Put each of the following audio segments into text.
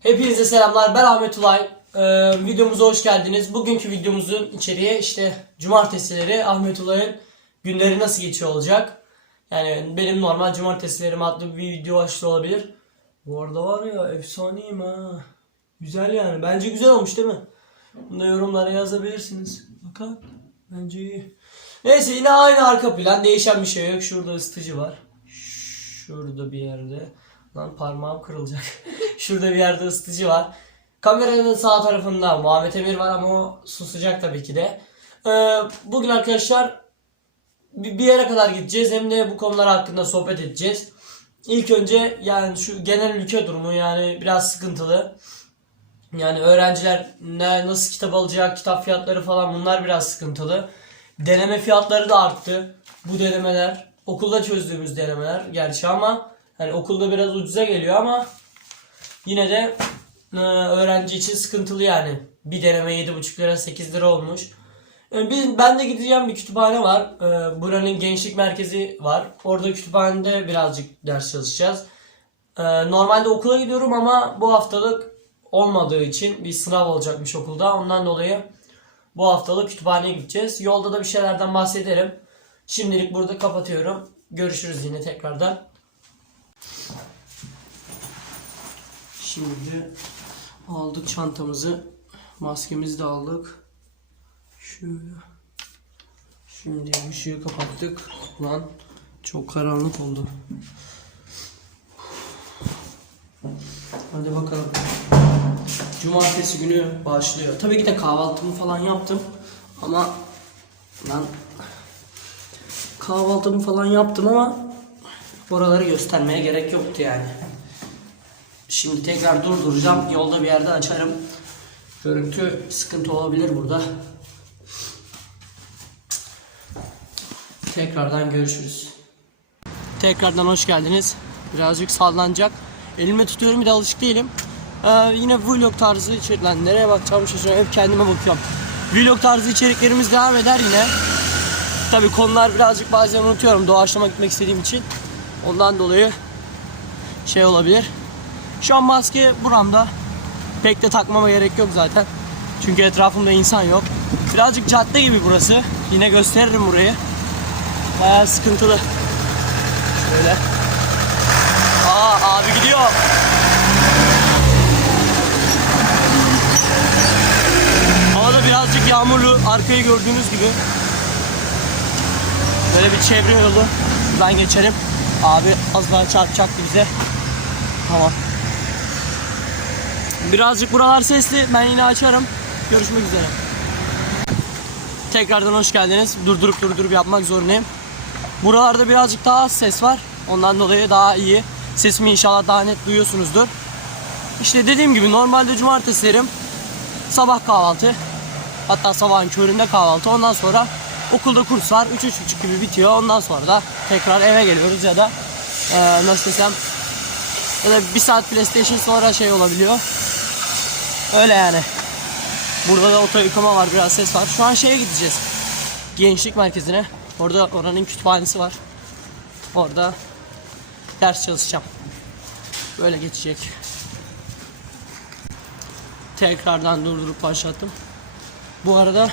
Hepinize selamlar. Ben Ahmet Ulay. Ee, videomuza hoş geldiniz. Bugünkü videomuzun içeriği işte cumartesileri Ahmet Ulay'ın günleri nasıl geçiyor olacak. Yani benim normal cumartesilerim adlı bir video başlığı olabilir. Bu arada var ya efsaneyim ha. Güzel yani. Bence güzel olmuş değil mi? Bunu da yorumlara yazabilirsiniz. Bakın. Bence iyi. Neyse yine aynı arka plan. Değişen bir şey yok. Şurada ısıtıcı var. Şurada bir yerde. Lan parmağım kırılacak. Şurada bir yerde ısıtıcı var. Kameranın sağ tarafında Muhammed Emir var ama o susacak tabii ki de. Ee, bugün arkadaşlar bir yere kadar gideceğiz. Hem de bu konular hakkında sohbet edeceğiz. İlk önce yani şu genel ülke durumu yani biraz sıkıntılı. Yani öğrenciler ne, nasıl kitap alacak, kitap fiyatları falan bunlar biraz sıkıntılı. Deneme fiyatları da arttı. Bu denemeler okulda çözdüğümüz denemeler gerçi ama hani okulda biraz ucuza geliyor ama yine de e, öğrenci için sıkıntılı yani. Bir deneme 7,5 lira 8 lira olmuş. E, Biz, ben de gideceğim bir kütüphane var. E, Buranın gençlik merkezi var. Orada kütüphanede birazcık ders çalışacağız. Normalde okula gidiyorum ama bu haftalık olmadığı için bir sınav olacakmış okulda. Ondan dolayı bu haftalık kütüphaneye gideceğiz. Yolda da bir şeylerden bahsederim. Şimdilik burada kapatıyorum. Görüşürüz yine tekrardan. Şimdi aldık çantamızı. Maskemizi de aldık. Şöyle. Şimdi ışığı kapattık. Lan çok karanlık oldu. Hadi bakalım. Cumartesi günü başlıyor. Tabii ki de kahvaltımı falan yaptım. Ama lan kahvaltımı falan yaptım ama oraları göstermeye gerek yoktu yani. Şimdi tekrar durduracağım. Yolda bir yerde açarım. Görüntü sıkıntı olabilir burada. Tekrardan görüşürüz. Tekrardan hoş geldiniz. Birazcık sallanacak. Elime tutuyorum bir de alışık değilim. Ee, yine vlog tarzı içerikler. Nereye bakacağımı şaşırıyorum. Hep kendime bakıyorum. Vlog tarzı içeriklerimiz devam eder yine. Tabi konular birazcık bazen unutuyorum. Doğaçlama gitmek istediğim için. Ondan dolayı şey olabilir. Şu an maske buramda. Pek de takmama gerek yok zaten. Çünkü etrafımda insan yok. Birazcık cadde gibi burası. Yine gösteririm burayı. Bayağı sıkıntılı. Şöyle. Aa abi gidiyor. Havada birazcık yağmurlu. Arkayı gördüğünüz gibi. Böyle bir çevre yolu. Buradan geçelim. Abi az daha çarpacaktı bize. Tamam. Birazcık buralar sesli. Ben yine açarım. Görüşmek üzere. Tekrardan hoş geldiniz. Durdurup durdurup yapmak zorundayım. Buralarda birazcık daha az ses var. Ondan dolayı daha iyi. Sesimi inşallah daha net duyuyorsunuzdur. İşte dediğim gibi normalde cumartesilerim sabah kahvaltı. Hatta sabahın köründe kahvaltı. Ondan sonra okulda kurs var. 3-3.30 gibi bitiyor. Ondan sonra da tekrar eve geliyoruz ya da eee, nasıl desem ya da bir saat PlayStation sonra şey olabiliyor. Öyle yani. Burada da oto yıkama var, biraz ses var. Şu an şeye gideceğiz. Gençlik merkezine. Orada oranın kütüphanesi var. Orada ders çalışacağım. Böyle geçecek. Tekrardan durdurup başlattım. Bu arada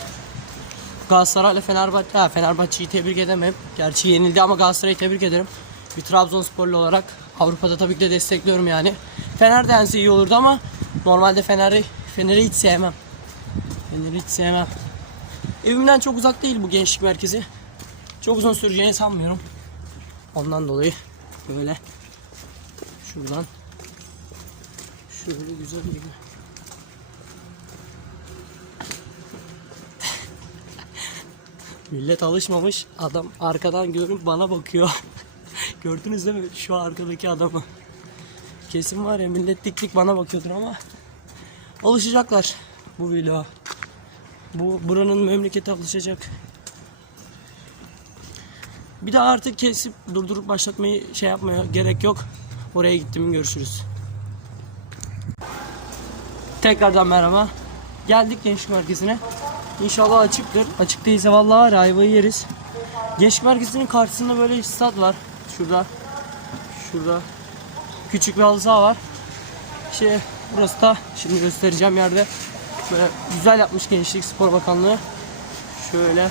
Galatasaray ile Fenerbahçe, ha, Fenerbahçe'yi tebrik edemem. Gerçi yenildi ama Galatasaray'ı tebrik ederim. Bir Trabzonsporlu olarak Avrupa'da tabii ki de destekliyorum yani. Fener de yense iyi olurdu ama normalde Fener'i Fener'i hiç sevmem. Fener'i hiç sevmem. Evimden çok uzak değil bu gençlik merkezi. Çok uzun süreceğini sanmıyorum. Ondan dolayı böyle şuradan şöyle güzel gibi. Millet alışmamış. Adam arkadan görüp bana bakıyor. Gördünüz değil mi şu arkadaki adamı? Kesin var ya millet dik dik bana bakıyordur ama alışacaklar bu vloga. Bu buranın memleketi alışacak. Bir de artık kesip durdurup başlatmayı şey yapmaya gerek yok. Oraya gittim görüşürüz. Tekrardan merhaba. Geldik gençlik merkezine. İnşallah açıktır. Açık değilse vallahi ayvayı yeriz. Gençlik merkezinin karşısında böyle bir stat var. Şurada. Şurada. Küçük bir halı saha var. İşte burası da şimdi göstereceğim yerde böyle güzel yapmış Gençlik Spor Bakanlığı. Şöyle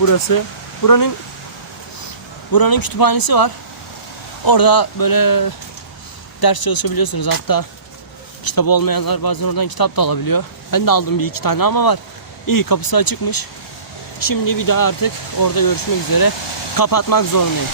burası. Buranın buranın kütüphanesi var. Orada böyle ders çalışabiliyorsunuz. Hatta kitabı olmayanlar bazen oradan kitap da alabiliyor. Ben de aldım bir iki tane ama var. İyi kapısı açıkmış. Şimdi bir daha artık orada görüşmek üzere. Kapatmak zorundayım.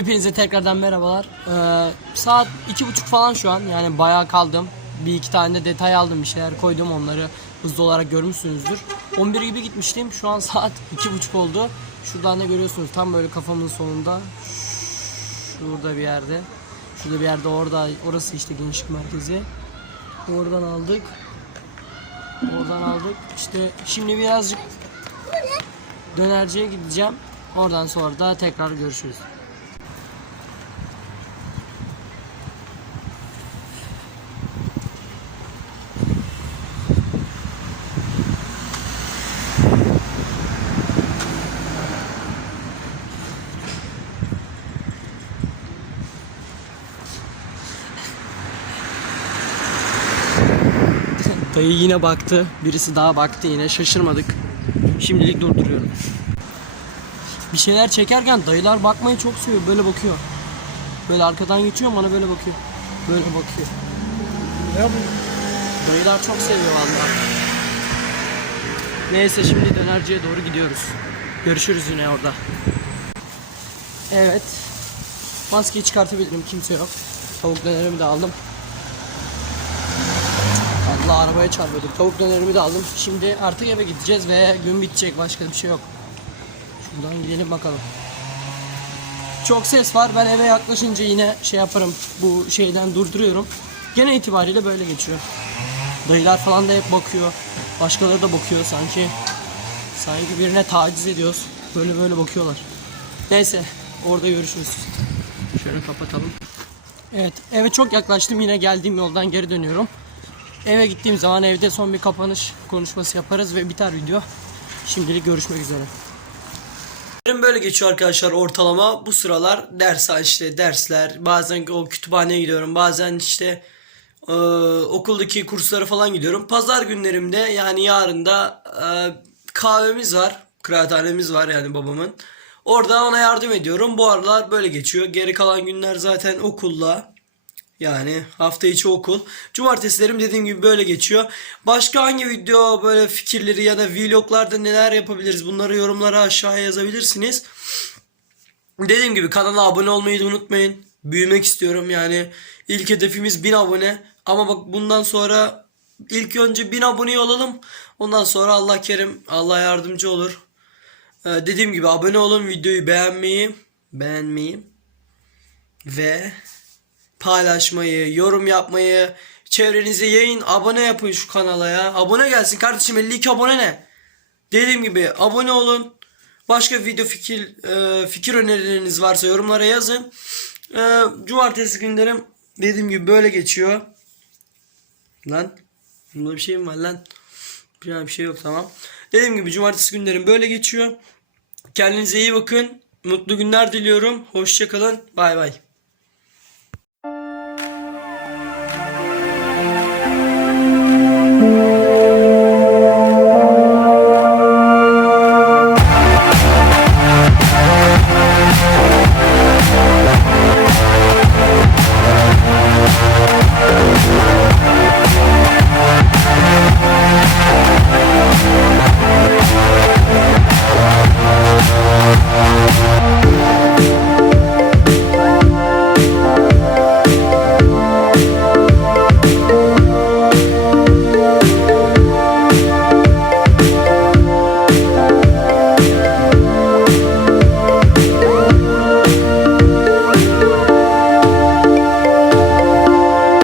Hepinize tekrardan merhabalar. Ee, saat iki buçuk falan şu an yani bayağı kaldım. Bir iki tane de detay aldım bir şeyler koydum onları hızlı olarak görmüşsünüzdür. 11 gibi gitmiştim şu an saat iki buçuk oldu. Şuradan da görüyorsunuz tam böyle kafamın sonunda. Şurada bir yerde. Şurada bir yerde orada orası işte gençlik merkezi. Oradan aldık. Oradan aldık. İşte şimdi birazcık dönerciye gideceğim. Oradan sonra da tekrar görüşürüz. Dayı yine baktı. Birisi daha baktı yine. Şaşırmadık. Şimdilik durduruyorum. Bir şeyler çekerken dayılar bakmayı çok seviyor. Böyle bakıyor. Böyle arkadan geçiyor bana böyle bakıyor. Böyle bakıyor. Dayılar çok seviyor vallahi. Neyse şimdi dönerciye doğru gidiyoruz. Görüşürüz yine orada. Evet. Maskeyi çıkartabildim. Kimse yok. Tavuk dönerimi de aldım. Allah arabaya çarpıyorduk. Tavuk dönerimi de aldım. Şimdi artık eve gideceğiz ve gün bitecek. Başka bir şey yok. Şuradan gidelim bakalım. Çok ses var. Ben eve yaklaşınca yine şey yaparım. Bu şeyden durduruyorum. Gene itibariyle böyle geçiyor. Dayılar falan da hep bakıyor. Başkaları da bakıyor sanki. Sanki birine taciz ediyoruz. Böyle böyle bakıyorlar. Neyse orada görüşürüz. Şöyle kapatalım. Evet eve çok yaklaştım. Yine geldiğim yoldan geri dönüyorum. Eve gittiğim zaman evde son bir kapanış konuşması yaparız ve biter video. Şimdilik görüşmek üzere. Benim böyle geçiyor arkadaşlar ortalama. Bu sıralar ders işte dersler. Bazen o kütüphaneye gidiyorum. Bazen işte e, okuldaki kurslara falan gidiyorum. Pazar günlerimde yani yarın da e, kahvemiz var. Kıraathanemiz var yani babamın. Orada ona yardım ediyorum. Bu aralar böyle geçiyor. Geri kalan günler zaten okulla. Yani hafta içi okul. Cumartesilerim dediğim gibi böyle geçiyor. Başka hangi video böyle fikirleri ya da vloglarda neler yapabiliriz bunları yorumlara aşağıya yazabilirsiniz. Dediğim gibi kanala abone olmayı da unutmayın. Büyümek istiyorum yani. İlk hedefimiz 1000 abone. Ama bak bundan sonra ilk önce 1000 abone olalım. Ondan sonra Allah kerim Allah yardımcı olur. Ee, dediğim gibi abone olun videoyu beğenmeyi beğenmeyi ve paylaşmayı, yorum yapmayı, çevrenize yayın, abone yapın şu kanala ya. Abone gelsin kardeşim 52 abone ne? Dediğim gibi abone olun. Başka video fikir e, fikir önerileriniz varsa yorumlara yazın. E, cumartesi günlerim dediğim gibi böyle geçiyor. Lan bunda bir şey mi var lan? Bir şey yok tamam. Dediğim gibi cumartesi günlerim böyle geçiyor. Kendinize iyi bakın. Mutlu günler diliyorum. Hoşçakalın. Bay bay.